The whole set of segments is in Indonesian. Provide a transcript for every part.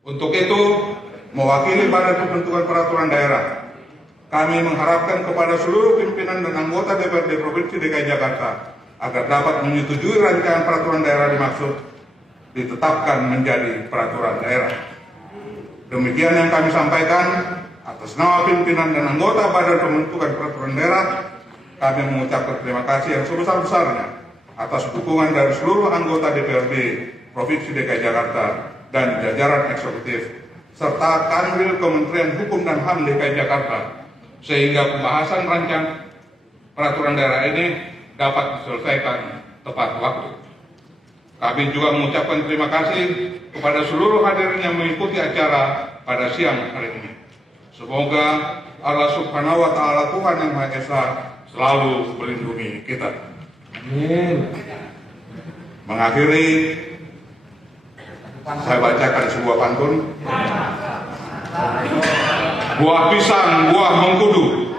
Untuk itu, mewakili Badan Pembentukan Peraturan Daerah, kami mengharapkan kepada seluruh pimpinan dan anggota DPRD Provinsi DKI Jakarta agar dapat menyetujui rancangan peraturan daerah dimaksud ditetapkan menjadi peraturan daerah. Demikian yang kami sampaikan atas nama pimpinan dan anggota Badan Pembentukan Peraturan Daerah. Kami mengucapkan terima kasih yang sebesar-besarnya atas dukungan dari seluruh anggota DPRD Provinsi DKI Jakarta dan jajaran eksekutif serta Kanwil Kementerian Hukum dan HAM DKI Jakarta, sehingga pembahasan rancangan peraturan daerah ini dapat diselesaikan tepat waktu. Kami juga mengucapkan terima kasih kepada seluruh hadirin yang mengikuti acara pada siang hari ini. Semoga Allah Subhanahu wa Ta'ala, Tuhan yang Maha Esa, selalu melindungi kita. Amin. Mengakhiri, saya bacakan sebuah pantun. Buah pisang, buah mengkudu,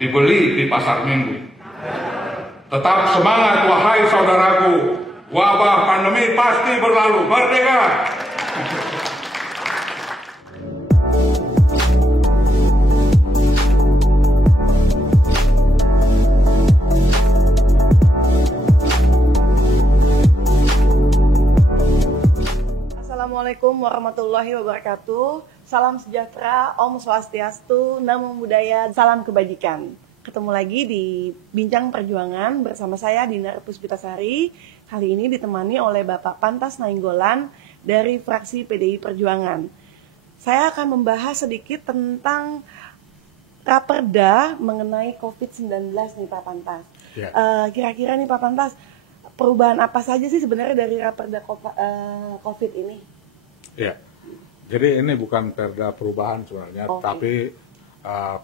dibeli di pasar Minggu. Tetap semangat wahai saudaraku, wabah pandemi pasti berlalu. Merdeka! Assalamualaikum warahmatullahi wabarakatuh. Salam sejahtera, Om Swastiastu, Namo Buddhaya, salam kebajikan. Ketemu lagi di Bincang Perjuangan bersama saya Dinar Puspitasari. Kali ini ditemani oleh Bapak Pantas Nainggolan dari fraksi PDI Perjuangan. Saya akan membahas sedikit tentang Raperda mengenai COVID-19 nih Pak Pantas. Ya. Kira-kira nih Pak Pantas, perubahan apa saja sih sebenarnya dari Raperda COVID ini? Ya, jadi ini bukan perda perubahan sebenarnya, tapi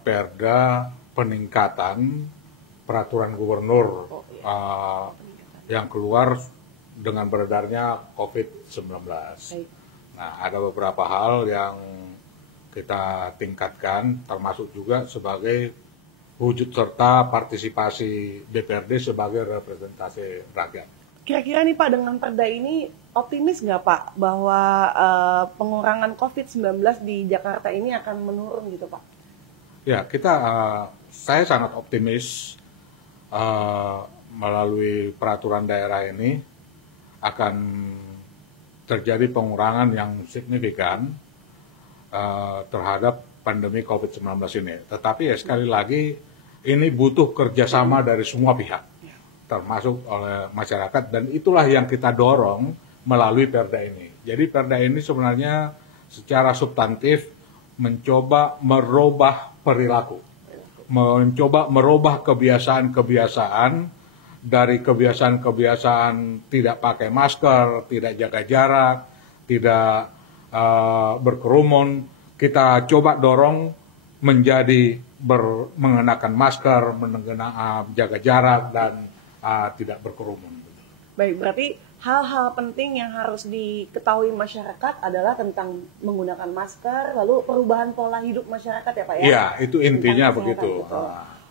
perda peningkatan peraturan gubernur yang keluar dengan beredarnya COVID-19. Nah, ada beberapa hal yang kita tingkatkan, termasuk juga sebagai wujud serta partisipasi DPRD sebagai representasi rakyat. Kira-kira nih Pak, dengan perda ini optimis nggak Pak bahwa pengurangan COVID-19 di Jakarta ini akan menurun gitu Pak? Ya, saya sangat optimis melalui peraturan daerah ini akan terjadi pengurangan yang signifikan terhadap pandemi COVID-19 ini. Tetapi ya sekali lagi ini butuh kerjasama dari semua pihak, termasuk oleh masyarakat, dan itulah yang kita dorong melalui perda ini. Jadi perda ini sebenarnya secara substantif mencoba merubah perilaku, mencoba merubah kebiasaan-kebiasaan dari kebiasaan-kebiasaan tidak pakai masker, tidak jaga jarak, tidak berkerumun. Kita coba dorong menjadi mengenakan masker, jaga jarak, dan tidak berkerumun. Baik, berarti hal-hal penting yang harus diketahui masyarakat adalah tentang menggunakan masker, lalu perubahan pola hidup masyarakat ya Pak ya? Iya, itu intinya begitu. Gitu.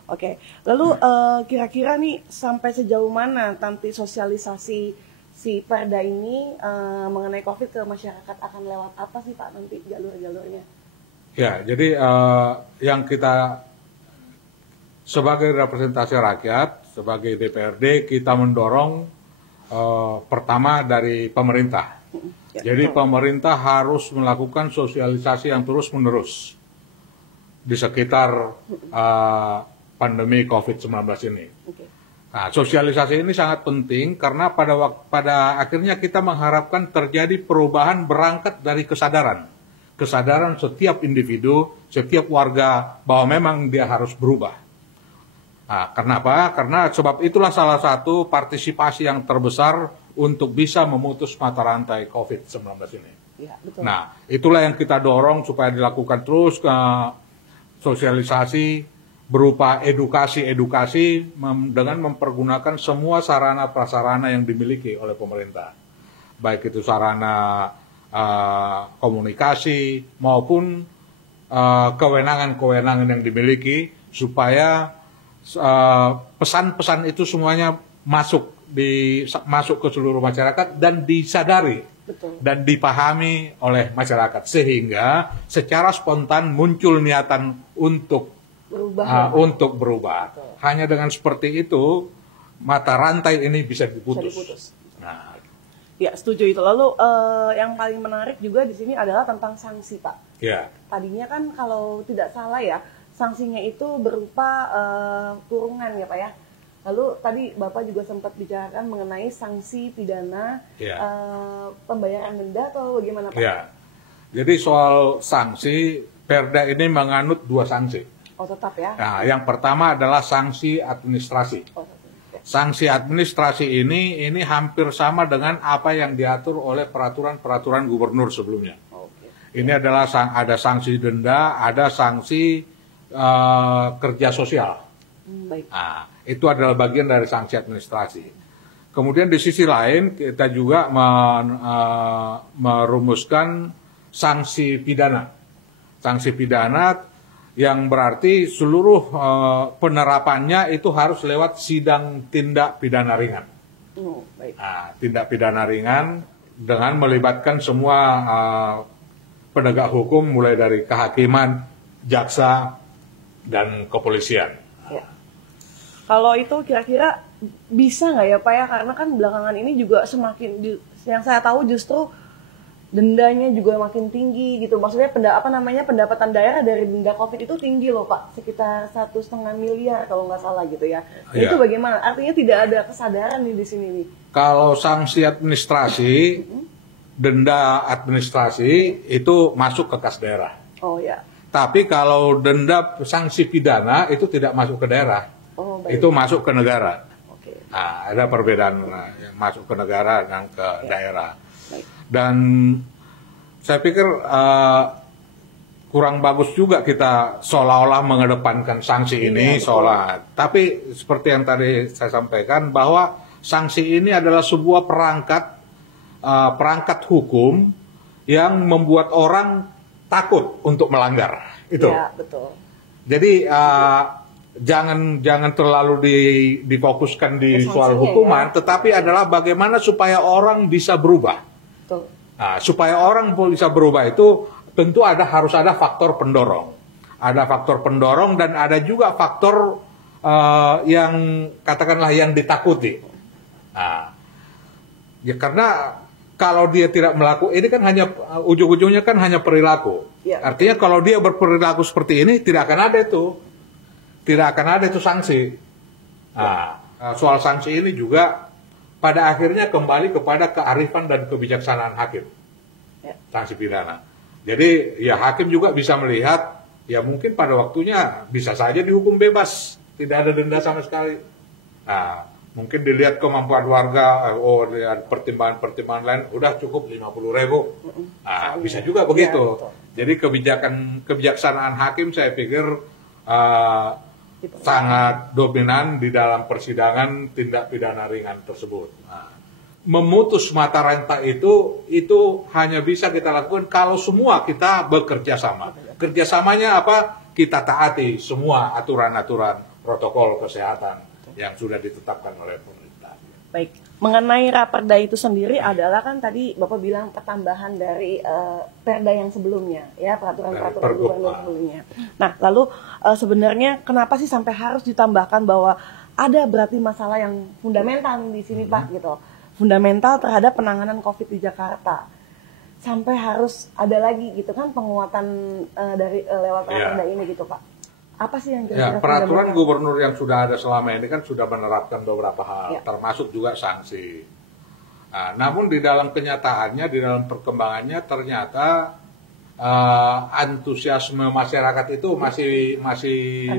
Oke, lalu kira-kira nih sampai sejauh mana nanti sosialisasi si perda ini mengenai COVID ke masyarakat akan lewat apa sih Pak nanti jalur-jalurnya? Ya, jadi yang kita sebagai representasi rakyat, sebagai DPRD, kita mendorong pertama dari pemerintah. Ya, jadi pemerintah harus melakukan sosialisasi yang terus-menerus di sekitar pandemi COVID-19 ini. Nah, sosialisasi ini sangat penting karena pada akhirnya kita mengharapkan terjadi perubahan berangkat dari kesadaran setiap individu, setiap warga bahwa memang dia harus berubah. Nah, kenapa? Karena sebab itulah salah satu partisipasi yang terbesar untuk bisa memutus mata rantai COVID-19 ini. Ya, betul. Nah, itulah yang kita dorong supaya dilakukan terus sosialisasi berupa edukasi dengan mempergunakan semua sarana prasarana yang dimiliki oleh pemerintah. Baik itu sarana komunikasi maupun kewenangan-kewenangan yang dimiliki supaya pesan-pesan itu semuanya masuk ke seluruh masyarakat dan disadari Betul. dan dipahami oleh masyarakat, sehingga secara spontan muncul niatan untuk berubah. Betul. Hanya dengan seperti itu mata rantai ini bisa diputus. Nah, ya, setuju itu. Lalu yang paling menarik juga di sini adalah tentang sanksi, Pak. ya, Tadinya kan kalau tidak salah ya, sanksinya itu berupa kurungan ya Pak ya. Lalu tadi Bapak juga sempat bicarakan mengenai sanksi pidana, Ya. Pembayaran denda atau bagaimana Pak? ya. Jadi soal sanksi, Perda ini menganut 2 sanksi. Oh tetap ya? Nah, yang pertama adalah sanksi administrasi. Oh, ya. Sanksi administrasi ini hampir sama dengan apa yang diatur oleh peraturan gubernur sebelumnya. Oke. Ini adalah ada sanksi denda, ada sanksi kerja sosial. Baik. Nah, itu adalah bagian dari sanksi administrasi. Kemudian di sisi lain kita juga merumuskan sanksi pidana. Sanksi pidana yang berarti seluruh penerapannya itu harus lewat sidang tindak pidana ringan. Baik. Nah, tindak pidana ringan dengan melibatkan semua penegak hukum mulai dari kehakiman, jaksa, dan kepolisian. Ya. Kalau itu kira-kira bisa nggak ya Pak ya? Karena kan belakangan ini juga semakin, yang saya tahu justru dendanya juga makin tinggi gitu. Maksudnya pendapatan daerah dari denda COVID itu tinggi loh Pak, sekitar 1,5 miliar kalau nggak salah gitu ya. Ya. Itu bagaimana? Artinya tidak ada kesadaran nih di sini nih. Kalau sanksi administrasi, denda administrasi itu masuk ke kas daerah. Oh ya. Tapi kalau denda sanksi pidana itu tidak masuk ke daerah, Oh baik. itu masuk ke negara. Oke. Nah, ada perbedaan yang masuk ke negara dan ke daerah. Baik. Dan saya pikir kurang bagus juga kita seolah-olah mengedepankan sanksi ini, tapi seperti yang tadi saya sampaikan bahwa sanksi ini adalah sebuah perangkat hukum yang membuat orang takut untuk melanggar. Itu. Ya, betul. Jadi jangan terlalu difokuskan di soal hukuman, tetapi adalah bagaimana supaya orang bisa berubah. Betul. Nah, supaya orang bisa berubah itu tentu harus ada faktor pendorong. Ada faktor pendorong dan ada juga faktor yang katakanlah yang ditakuti. Nah, ya karena kalau dia tidak melakukan, ini kan hanya ujung-ujungnya kan hanya perilaku. Ya. Artinya kalau dia berperilaku seperti ini tidak akan ada itu sanksi. Nah, soal sanksi ini juga pada akhirnya kembali kepada kearifan dan kebijaksanaan hakim. Ya. Sanksi pidana. Jadi ya hakim juga bisa melihat ya mungkin pada waktunya bisa saja dihukum bebas, tidak ada denda sama sekali. Nah, mungkin dilihat kemampuan warga, lihat pertimbangan-pertimbangan lain, udah cukup 50.000. Nah, bisa juga begitu. Ya, jadi kebijaksanaan hakim saya pikir sangat dominan di dalam persidangan tindak pidana ringan tersebut. Nah, memutus mata rantai itu hanya bisa kita lakukan kalau semua kita bekerja sama. Kerjasamanya apa? Kita taati semua aturan-aturan protokol kesehatan yang sudah ditetapkan oleh pemerintah. Baik, mengenai Raperda itu sendiri adalah kan tadi Bapak bilang pertambahan dari Perda yang sebelumnya, ya peraturan-peraturan gubernur sebelumnya. Nah, lalu sebenarnya kenapa sih sampai harus ditambahkan bahwa ada berarti masalah yang fundamental di sini Pak gitu, fundamental terhadap penanganan COVID di Jakarta, sampai harus ada lagi gitu kan penguatan dari lewat Raperda ini gitu Pak. Apa sih yang kira-kira peraturan gubernur yang sudah ada selama ini kan sudah menerapkan beberapa hal, termasuk juga sanksi. Nah, namun di dalam kenyataannya, di dalam perkembangannya ternyata antusiasme masyarakat itu masih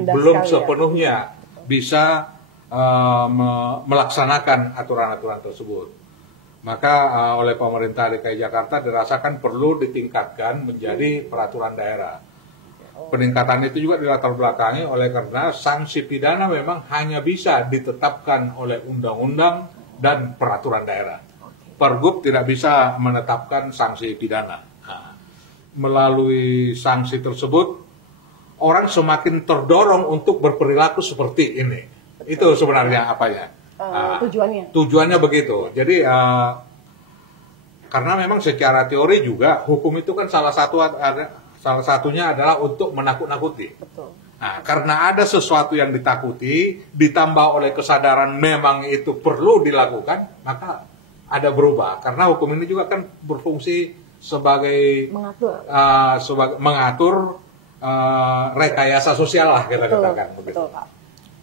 belum sepenuhnya bisa melaksanakan aturan-aturan tersebut. Maka oleh pemerintah DKI Jakarta dirasakan perlu ditingkatkan menjadi peraturan daerah. Peningkatan itu juga dilatar belakangi oleh karena sanksi pidana memang hanya bisa ditetapkan oleh undang-undang dan peraturan daerah. Pergub tidak bisa menetapkan sanksi pidana. Nah, melalui sanksi tersebut, orang semakin terdorong untuk berperilaku seperti ini. Itu sebenarnya apanya. Tujuannya. Tujuannya begitu. Jadi Karena memang secara teori juga hukum itu kan salah satunya adalah untuk menakut-nakuti. Betul. Nah, karena ada sesuatu yang ditakuti, ditambah oleh kesadaran memang itu perlu dilakukan, maka ada berubah. Karena hukum ini juga kan berfungsi sebagai mengatur rekayasa sosial lah kita katakan. Betul, Pak.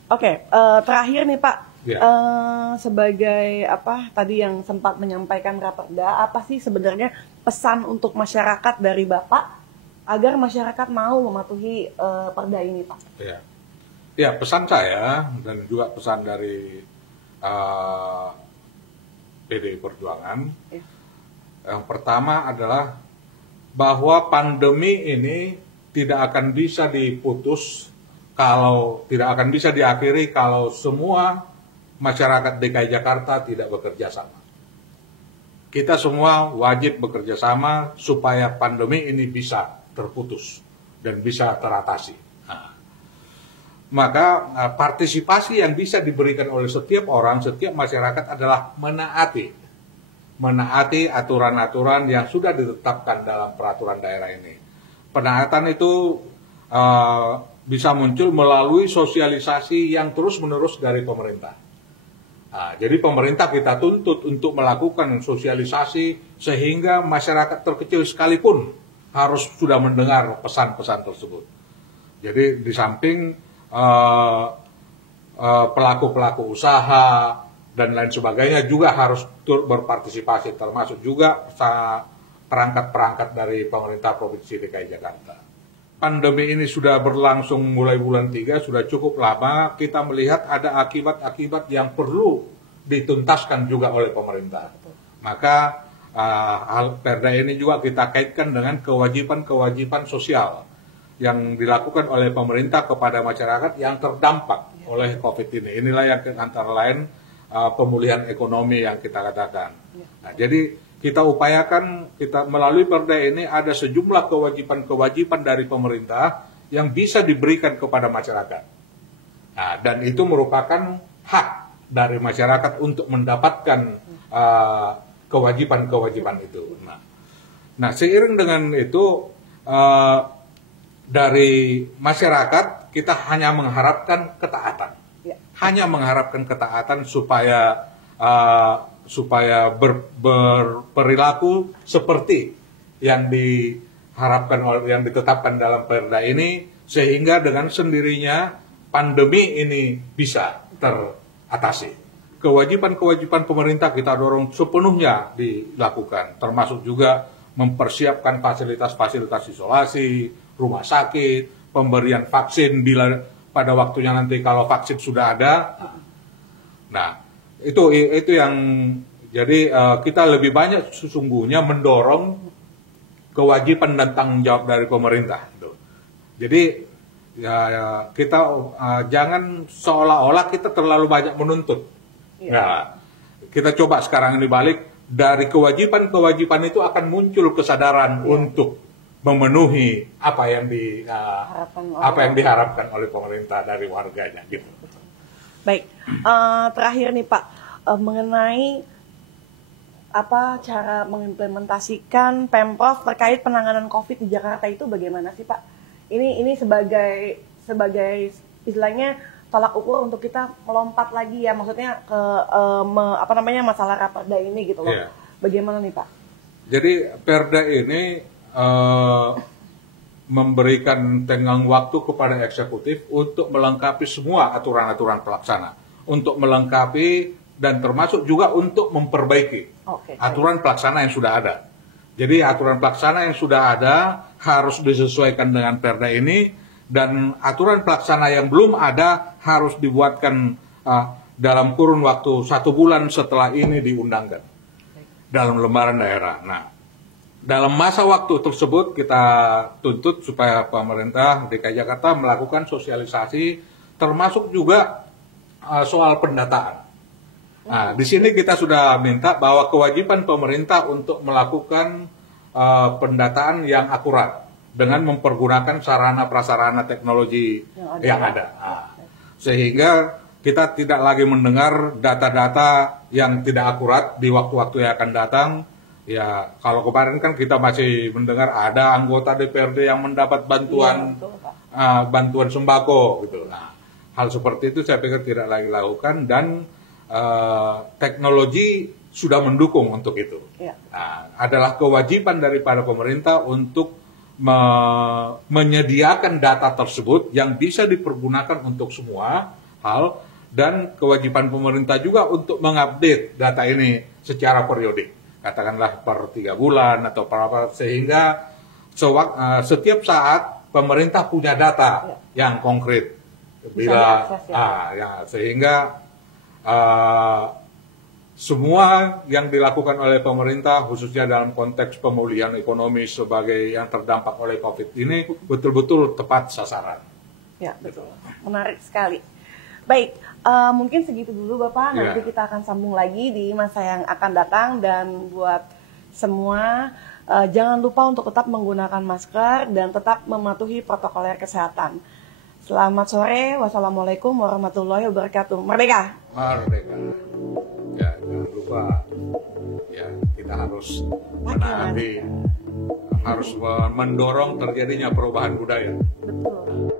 Oke, terakhir nih Pak. Ya. Sebagai apa tadi yang sempat menyampaikan Raperda, apa sih sebenarnya pesan untuk masyarakat dari Bapak agar masyarakat mau mematuhi perda ini, Pak? Ya, pesan saya dan juga pesan dari PDI Perjuangan, yang pertama adalah bahwa pandemi ini tidak akan bisa diputus tidak akan bisa diakhiri kalau semua masyarakat DKI Jakarta tidak bekerja sama. Kita semua wajib bekerja sama supaya pandemi ini bisa terputus dan bisa teratasi. Nah, maka partisipasi yang bisa diberikan oleh setiap orang, setiap masyarakat adalah menaati aturan-aturan yang sudah ditetapkan dalam peraturan daerah ini. Penaatan itu bisa muncul melalui sosialisasi yang terus-menerus dari pemerintah. Nah, jadi pemerintah kita tuntut untuk melakukan sosialisasi sehingga masyarakat terkecil sekalipun harus sudah mendengar pesan-pesan tersebut. Jadi di samping pelaku-pelaku usaha dan lain sebagainya juga harus berpartisipasi, termasuk juga perangkat-perangkat dari pemerintah Provinsi DKI Jakarta. Pandemi ini sudah berlangsung mulai bulan 3, sudah cukup lama. Kita melihat ada akibat-akibat yang perlu dituntaskan juga oleh pemerintah. Maka perda ini juga kita kaitkan dengan kewajiban-kewajiban sosial yang dilakukan oleh pemerintah kepada masyarakat yang terdampak oleh COVID ini. Inilah yang antara lain pemulihan ekonomi yang kita katakan. Nah, jadi kita upayakan, kita melalui perda ini ada sejumlah kewajiban-kewajiban dari pemerintah yang bisa diberikan kepada masyarakat. Nah, dan itu merupakan hak dari masyarakat untuk mendapatkan kewajiban-kewajiban itu. Nah, seiring dengan itu dari masyarakat kita hanya mengharapkan ketaatan, hanya mengharapkan ketaatan supaya berperilaku seperti yang diharapkan yang ditetapkan dalam perda ini, sehingga dengan sendirinya pandemi ini bisa teratasi. Kewajiban-kewajiban pemerintah kita dorong sepenuhnya dilakukan, termasuk juga mempersiapkan fasilitas-fasilitas isolasi, rumah sakit, pemberian vaksin bila pada waktunya nanti kalau vaksin sudah ada. Nah, itu yang jadi kita lebih banyak sesungguhnya mendorong kewajiban dan tanggung jawab dari pemerintah. Jadi kita jangan seolah-olah kita terlalu banyak menuntut. Nah, kita coba sekarang ini balik, dari kewajiban-kewajiban itu akan muncul kesadaran untuk memenuhi apa yang diharapkan oleh pemerintah dari warganya gitu. Baik, terakhir nih Pak, mengenai apa cara mengimplementasikan Pemprov terkait penanganan COVID di Jakarta itu bagaimana sih Pak? Ini sebagai istilahnya tolak ukur untuk kita melompat lagi ya, maksudnya ke masalah Raperda ini gitu loh. Yeah. Bagaimana nih Pak? Jadi Perda ini memberikan tenggang waktu kepada eksekutif untuk melengkapi semua aturan-aturan pelaksana, untuk melengkapi dan termasuk juga untuk memperbaiki aturan pelaksana yang sudah ada. Jadi aturan pelaksana yang sudah ada harus disesuaikan dengan Perda ini, dan aturan pelaksana yang belum ada harus dibuatkan dalam kurun waktu 1 bulan setelah ini diundangkan dalam lembaran daerah. Nah, dalam masa waktu tersebut kita tuntut supaya pemerintah DKI Jakarta melakukan sosialisasi, termasuk juga soal pendataan. Nah, di sini kita sudah minta bahwa kewajiban pemerintah untuk melakukan pendataan yang akurat dengan mempergunakan sarana-prasarana teknologi yang ada. Nah, sehingga kita tidak lagi mendengar data-data yang tidak akurat di waktu-waktu yang akan datang. Ya, kalau kemarin kan kita masih mendengar ada anggota DPRD yang mendapat bantuan Iya, betul, Pak. bantuan sembako gitu. Nah, hal seperti itu saya pikir tidak lagi dilakukan dan teknologi sudah mendukung untuk itu. Iya. Nah, adalah kewajiban daripada pemerintah untuk menyediakan data tersebut yang bisa dipergunakan untuk semua hal dan kewajiban pemerintah juga untuk mengupdate data ini secara periodik, katakanlah per 3 bulan atau per apa, sehingga setiap saat pemerintah punya data yang konkret bila diakses, ya. sehingga semua yang dilakukan oleh pemerintah khususnya dalam konteks pemulihan ekonomi sebagai yang terdampak oleh COVID ini betul-betul tepat sasaran. Ya, betul. Menarik sekali. Baik, mungkin segitu dulu Bapak. Nanti kita akan sambung lagi di masa yang akan datang. Dan buat semua, jangan lupa untuk tetap menggunakan masker dan tetap mematuhi protokol kesehatan. Selamat sore. Wassalamualaikum warahmatullahi wabarakatuh. Merdeka! Merdeka! Ya, jangan lupa, ya kita harus menaati, harus mendorong terjadinya perubahan budaya. Betul.